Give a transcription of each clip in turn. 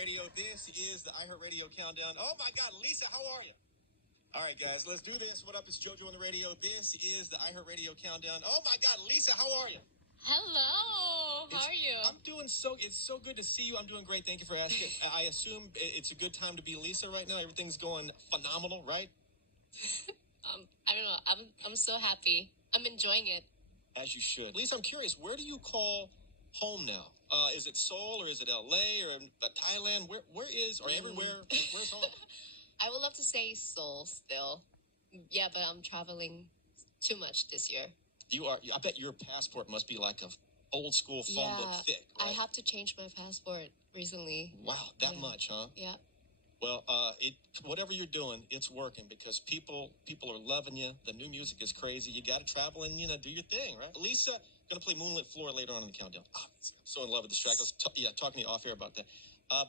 Radio. This is the iHeartRadio Countdown. Oh my God, Lisa, how are you? All right, guys, let's do this. What up? It's JoJo on the radio. This is the iHeartRadio Countdown. Oh my God, Lisa, how are you? Hello. How are you? I'm doing it's so good to see you. I'm doing great. Thank you for asking. I assume it's a good time to be Lisa right now. Everything's going phenomenal, right? I don't know. I'm so happy. I'm enjoying it. As you should. Lisa, I'm curious, where do you call home now? Is it Seoul or is it LA or Thailand? Where is, or everywhere? Where's home? I would love to say Seoul still. Yeah, but I'm traveling too much this year. You are. I bet your passport must be like a old school phone book thick. Right? I have to change my passport recently. Wow, that much, huh? Yeah. Well, whatever you're doing, it's working because people are loving you. The new music is crazy. You got to travel and do your thing, right? Lisa, gonna play Moonlit Floor later on in the countdown. Oh, I'm so in love with this track. I was talking to you off air about that.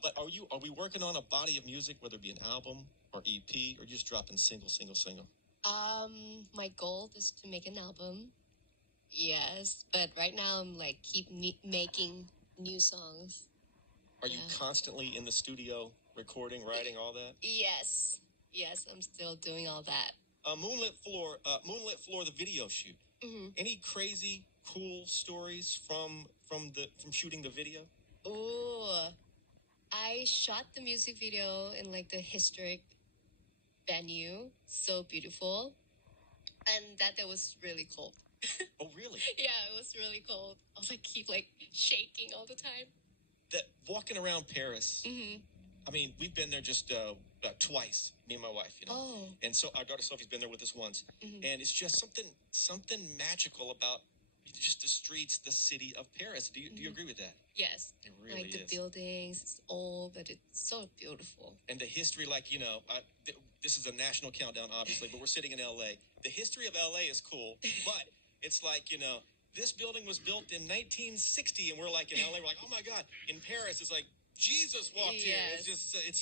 But are we working on a body of music, whether it be an album or EP, or just dropping single? My goal is to make an album. Yes, but right now I'm like making new songs. Are you constantly in the studio recording, writing, all that? Yes, I'm still doing all that. Moonlit Floor, the video shoot. Mm-hmm. Any crazy, cool stories from shooting the video? Oh, I shot the music video in like the historic venue, so beautiful, and that was really cold. Oh, really? Yeah, it was really cold. I was like keep shaking all the time. That walking around Paris. Mm-hmm. I mean, we've been there just twice, me and my wife, Oh. And so our daughter Sophie's been there with us once. Mm-hmm. And it's just something magical about just the streets, the city of Paris. Do you agree with that? Yes. It really is. Like the buildings, it's old, but it's so beautiful. And the history, this is a national countdown, obviously, but we're sitting in L.A. The history of L.A. is cool, but it's like, this building was built in 1960, and we're like in L.A., we're like, oh my God. In Paris, it's like, Jesus walked here. It's just, it's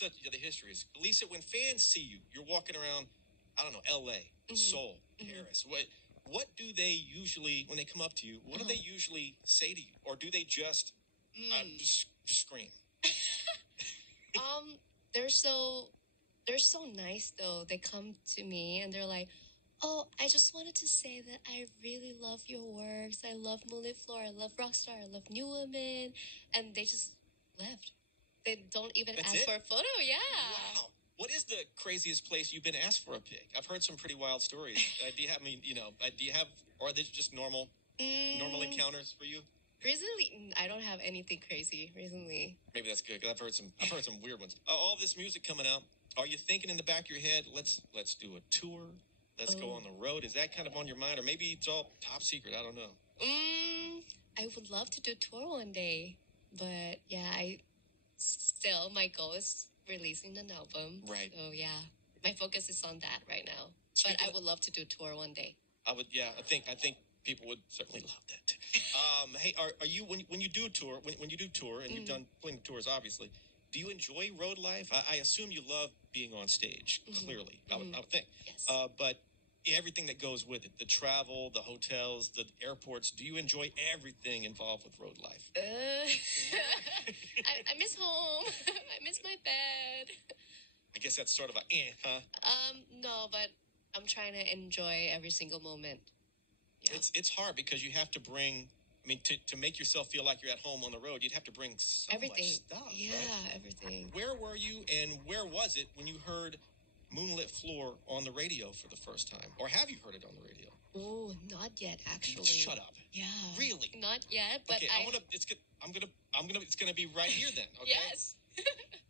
such, the history is. Lisa, when fans see you, you're walking around, I don't know, L.A., Seoul, Paris, what do they usually, when they come up to you, what do they usually say to you? Or do they just scream? They're so nice, though. They come to me and they're like, oh, I just wanted to say that I really love your works. I love Moonlit Floor. I love Rockstar. I love New Woman. And they just left. They don't even ask for a photo. Yeah. Wow. What is the craziest place you've been asked for a pic? I've heard some pretty wild stories. Do you have, or are they just normal encounters for you? Recently, I don't have anything crazy recently. Maybe that's good because I've heard some weird ones. All this music coming out. Are you thinking in the back of your head, let's do a tour? Let's go on the road. Is that kind of on your mind, or maybe it's all top secret? I don't know. I would love to do a tour one day, but yeah, my goal is releasing an album. Right. So yeah, my focus is on that right now. But I would love to do a tour one day. I would. Yeah, I think people would certainly love that too. Hey, are you when you do tour when you do tour and you've done plenty of tours, obviously? Do you enjoy road life? I assume you love being on stage. Clearly, I would think. Yes. But everything that goes with it, the travel, the hotels, the airports, do you enjoy everything involved with road life? I miss home. I miss my bed. I guess that's sort of huh? No, but I'm trying to enjoy every single moment. Yeah. It's hard because you have to bring, to make yourself feel like you're at home on the road, you'd have to bring so everything. Much stuff. Yeah, right? Everything. Where were you and where was it when you heard Moonlit Floor on the radio for the first time? Or have you heard it on the radio? Oh, not yet, actually. Shut up. Yeah. Really? Not yet, but okay, it's gonna be right here then, okay? Yes.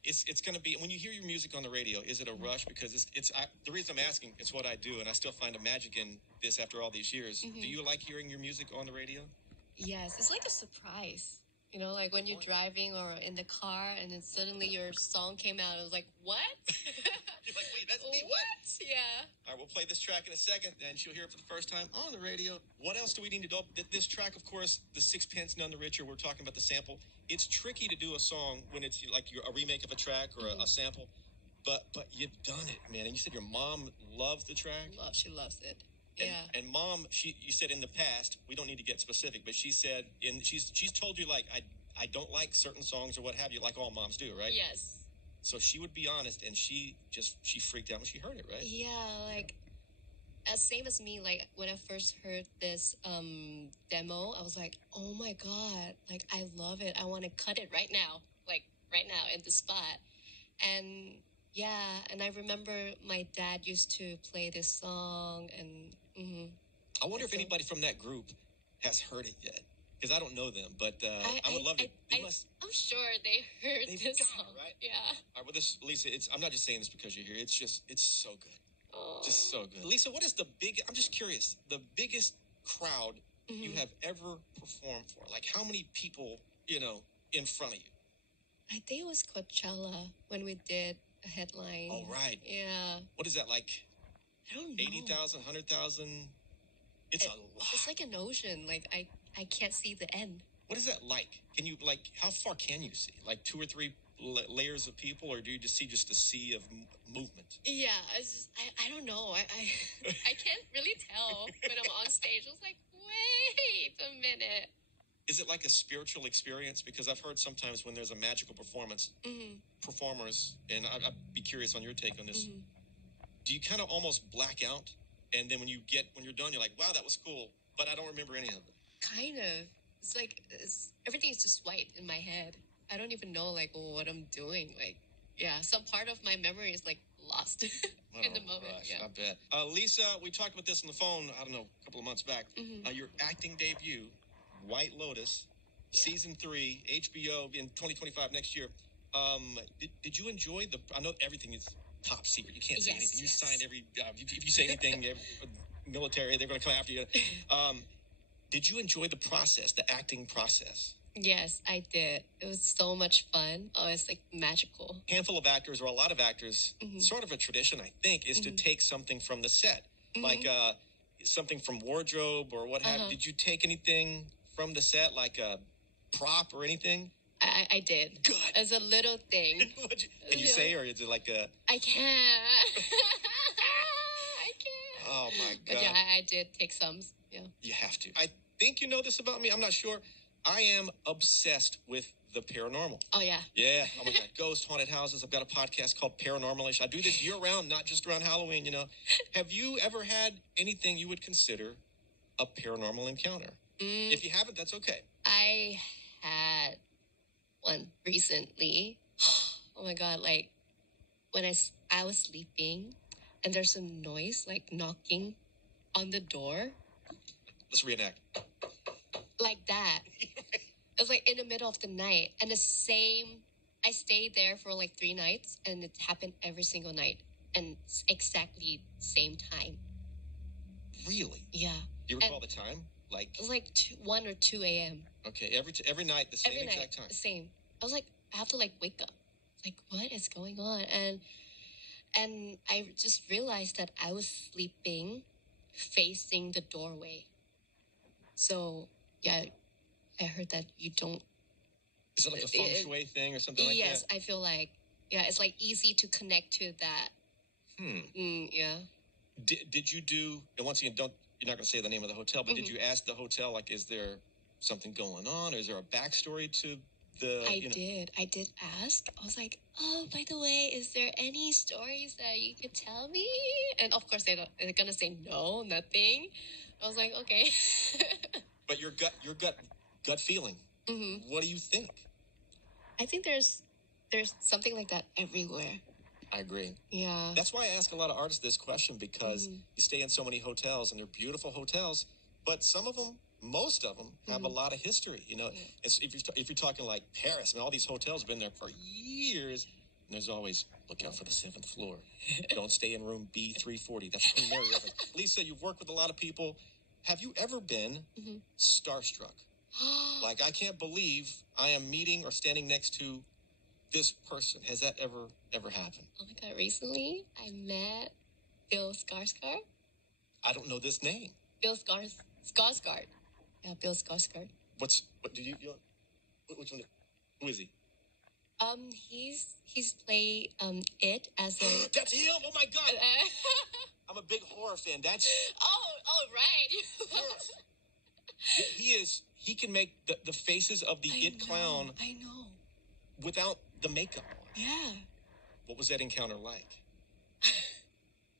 It's gonna be, when you hear your music on the radio, is it a rush? Because the reason I'm asking, it's what I do, and I still find a magic in this after all these years. Do you like hearing your music on the radio? Yes, it's like a surprise. Like when you're driving or in the car and then suddenly your song came out. I was like, what? You're like, wait, that's me, what? Yeah. All right, we'll play this track in a second, and she'll hear it for the first time on the radio. What else do we need to do? This track, of course, the Sixpence None the Richer, we're talking about the sample. It's tricky to do a song when it's like a remake of a track or a sample, but you've done it, man. And you said your mom loves the track? She loves it. And Mom, you said in the past, we don't need to get specific, but she said she's told you, like, I I don't like certain songs or what have you, like all moms do, right? Yes. So she would be honest, and she freaked out when she heard it, right? Yeah, like as same as me, like when I first heard this demo, I was like, oh my god, like I love it. I want to cut it right now, like right now in the spot. And yeah, and I remember my dad used to play this song, and I wonder if anybody from that group has heard it yet, because I don't know them, but I would love to. I'm sure they heard this song, right? Yeah. All right, well, this Lisa, I'm not just saying this because you're here. It's so good. Oh. Just so good. Lisa, what is I'm just curious, the biggest crowd you have ever performed for? Like, how many people, in front of you? I think it was Coachella when we did a headline. Oh, right. Yeah. What is that, like? I don't know. 80,000, 100,000? It's a lot. It's like an ocean. Like, I can't see the end. What is that like? Can you, how far can you see? Like 2 or 3 layers of people, or do you just see a sea of movement? Yeah, it's just, I don't know. I can't really tell when I'm on stage. I was like, wait a minute. Is it like a spiritual experience? Because I've heard sometimes when there's a magical performance, performers, and I'd be curious on your take on this, do you kind of almost black out? And then when you're done, you're like, wow, that was cool, but I don't remember any of it. Kind of. It's like, everything is just white in my head. I don't even know, like, what I'm doing. Like, yeah, some part of my memory is, like, lost in the moment. Gosh, yeah. I bet. Lisa, we talked about this on the phone, I don't know, a couple of months back. Your acting debut, White Lotus, Season 3, HBO in 2025, next year. Did you enjoy I know everything is top secret. You can't say anything. You signed every, if you say anything, military, they're going to come after you. Did you enjoy the process, the acting process? Yes, I did. It was so much fun. Oh, it's like magical. Handful of actors, or a lot of actors, sort of a tradition, I think, is to take something from the set, like something from wardrobe or what have you. Did you take anything from the set, like a prop or anything? I did. Good. As a little thing. Can you say, or is it like a... I can't. I can't. Oh, my God. But yeah, I did take some. Yeah. You have to. I think you know this about me. I'm not sure. I am obsessed with the paranormal. Oh, yeah. Yeah. Oh, my God. Ghost, haunted houses. I've got a podcast called Paranormalish. I do this year-round, not just around Halloween, Have you ever had anything you would consider a paranormal encounter? If you haven't, that's okay. I had one recently. Oh, my God. Like, when I was sleeping, and there's a noise, like, knocking on the door. Let's reenact. Like that. It was like in the middle of the night. And I stayed there for like 3 nights, and it happened every single night. And exactly same time. Really? Yeah. Do you recall the time? Like, it was like 1 or 2 a.m. Okay, every night the same every exact night, time. The same. I was like, I have to like wake up. Like, what is going on? And I just realized that I was sleeping facing the doorway. So, yeah, I heard that you don't... Is it like a feng shui thing or something like that? Yes, I feel like, yeah, it's like easy to connect to that. Yeah. Did you do, and once again, you're not going to say the name of the hotel, but did you ask the hotel, like, is there something going on? Or is there a backstory to the... I did ask. I was like, oh, by the way, is there any stories that you could tell me? And of course, they're going to say no, nothing. I was like, okay. But your gut feeling, what do you think? I think there's something like that everywhere. I agree. Yeah. That's why I ask a lot of artists this question, because you stay in so many hotels, and they're beautiful hotels, but most of them have a lot of history. It's, if you're talking like Paris, and all these hotels have been there for years, and there's always, look out for the 7th floor. Don't stay in room B340. That's Queen Mary. Lisa, you've worked with a lot of people. Have you ever been starstruck? Like, I can't believe I am meeting or standing next to this person. Has that ever happened? Oh my God, recently I met Bill Skarsgård. I don't know this name. Bill Skarsgård. Yeah, Bill Skarsgård. What did you which one? Who is he? He's played It as a... That's him! Oh my God! I'm a big horror fan. That's... Oh, right. He can make the faces of the It clown I know. without the makeup on. Yeah. What was that encounter like? I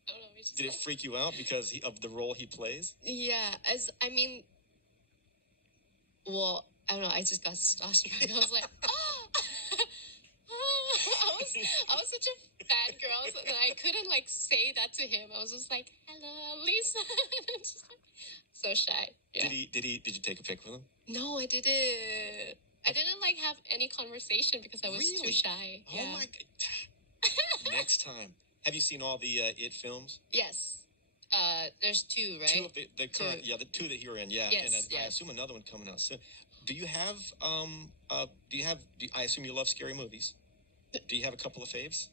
don't know. Did it freak you out because of the role he plays? Yeah. Well, I don't know. I just got starstruck. I was like, oh. I was such a fangirl, so that I couldn't like say that to him. I was just like, "Hello, Lisa." Just, like, so shy. Yeah. Did you take a pic with him? No, I didn't. I didn't like have any conversation because I was too shy. Oh my god! Next time, have you seen all the It films? Yes. There's two, right? Two of the current, the two that you're in, yeah. Yes, and I assume another one coming out soon. Do you have I assume you love scary movies. Do you have a couple of faves?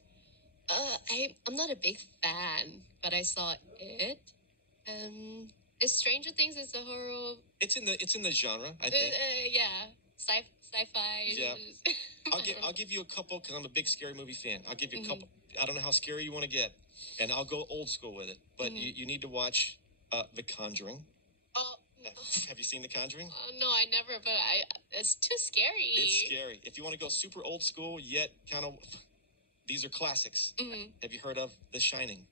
I'm not a big fan, but I saw it. Is Stranger Things is a horror? It's in the genre, I think. Yeah, sci-fi. Yeah. I'll give you a couple because I'm a big scary movie fan. I'll give you a couple. I don't know how scary you want to get, and I'll go old school with it. But you need to watch The Conjuring. Oh. Have you seen The Conjuring? No, I never. But it's too scary. It's scary. If you want to go super old school, yet kind of, these are classics. Have you heard of The Shining?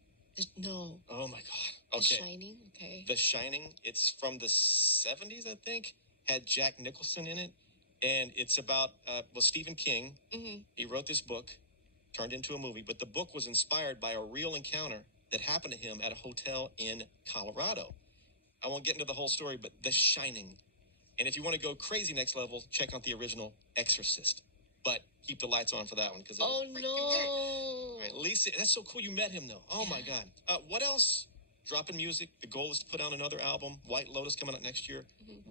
No. Oh my god. Okay. The Shining. Okay. The Shining. It's from the 70s, I think. Had Jack Nicholson in it, and it's about Stephen King. He wrote this book, turned into a movie, but the book was inspired by a real encounter that happened to him at a hotel in Colorado. I won't get into the whole story, but The Shining. And if you want to go crazy next level, check out the original Exorcist. But keep the lights on for that one because oh no, right, Lisa, that's so cool. You met him though. Oh my god. What else? Dropping music. The goal is to put out another album. White Lotus coming out next year.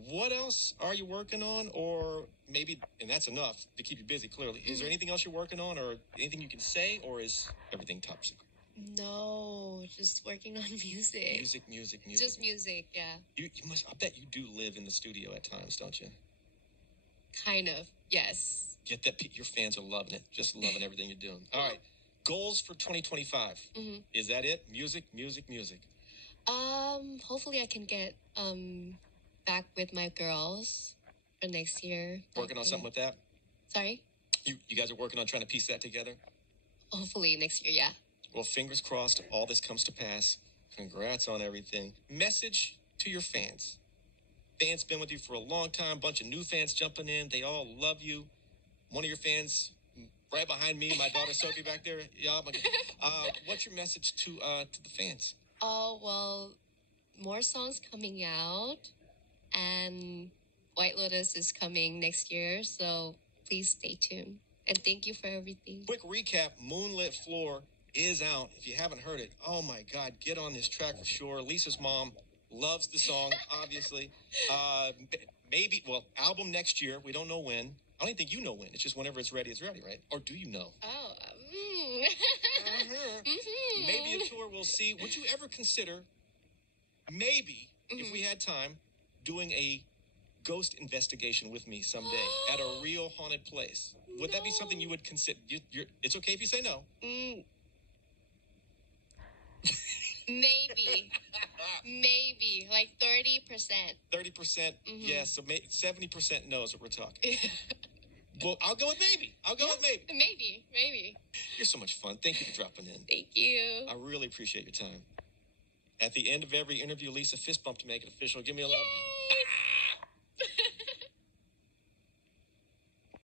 What else are you working on, or maybe, and that's enough to keep you busy? Clearly, is there anything else you're working on, or anything you can say, or is everything top secret? No, just working on music. Music. Just music, yeah. You must. I bet you do live in the studio at times, don't you? Kind of, yes. Get that your fans are loving it, just loving everything you're doing. All right, goals for 2025. Is that it? Music. Hopefully I can get back with my girls for next year. Working on something with that? Sorry? You guys are working on trying to piece that together? Hopefully next year, yeah. Well, fingers crossed all this comes to pass. Congrats on everything. Message to your fans. Fans been with you for a long time. Bunch of new fans jumping in. They all love you. One of your fans right behind me, my daughter Sophie back there. Yeah, what's your message to the fans? Oh, well, more songs coming out, and White Lotus is coming next year, so please stay tuned. And thank you for everything. Quick recap, Moonlit Floor is out. If you haven't heard it, oh my God, get on this track for sure. Lisa's mom loves the song, obviously. Maybe, album next year. We don't know when. I don't even think you know when. It's just whenever it's ready, right? Or do you know? Oh, Maybe a tour, we'll see. Would you ever consider, maybe, if we had time, doing a ghost investigation with me someday at a real haunted place? Would that be something you would consider? It's okay if you say no. Maybe like 30%. 30%, yes. So 70% knows what we're talking. Well, I'll go with maybe. Maybe. You're so much fun. Thank you for dropping in. Thank you. I really appreciate your time. At the end of every interview, Lisa, fist bump to make it official. Give me a love. Yay!